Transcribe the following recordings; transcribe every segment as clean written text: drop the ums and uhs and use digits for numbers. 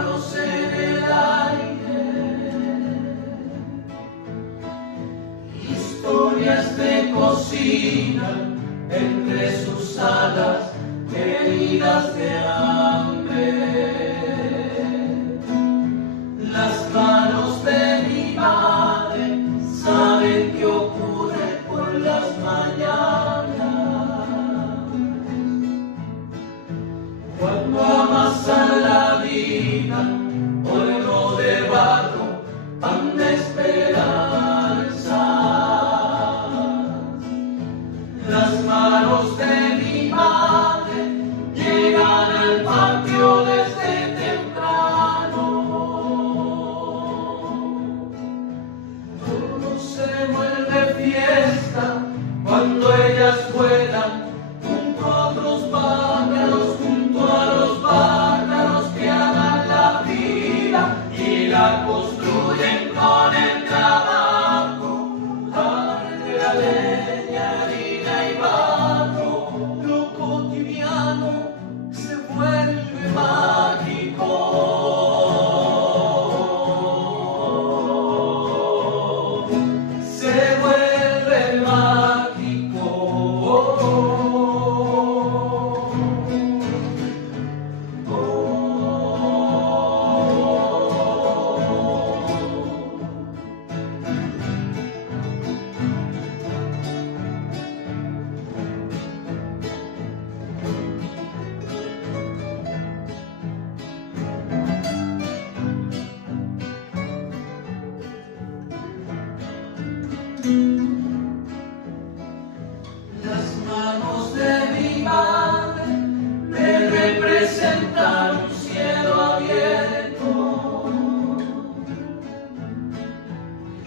pájaros en el aire, historias de cocina entre sus alas, heridas de hambre. Las manos de mi madre saben qué ocurre por las mañanas. Cuando amasan la vida, hoy no debato pan de esperanza. Las manos de mi madre llegan al patio desde temprano. Todo se vuelve fiesta cuando ellas vuelan junto a otros pájaros, junto a los pájaros que aman la vida y la construyen con el trabajo. Arde la leña, harina y barro, lo cotidiano se vuelve mágico. Se vuelve mágico. Las manos de mi madre me representan un cielo abierto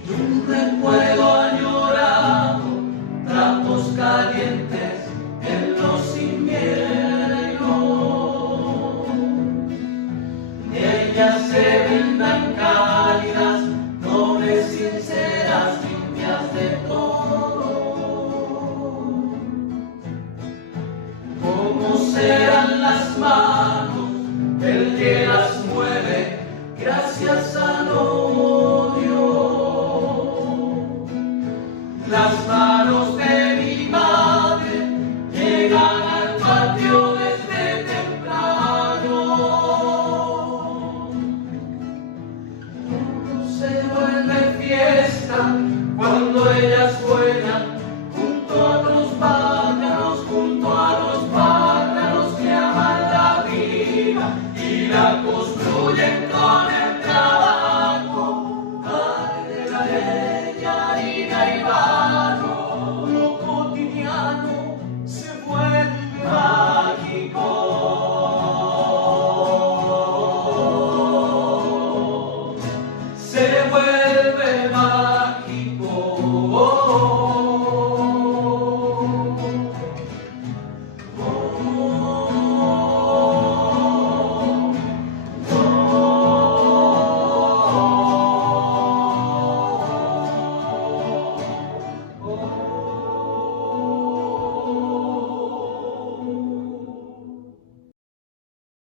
y un recuerdo añorado, trapos calientes en los inviernos. Ellas se ven tan cálidas, nobles, sinceras, limpias de todo. ¿Cómo serán las manos del que las mueve gracias al odio? Las manos de mi madre llegan al patio desde temprano. Todo se vuelve fiesta cuando ellas vuelan junto a los pájaros, junto a los pájaros que aman la vida y la construyen con el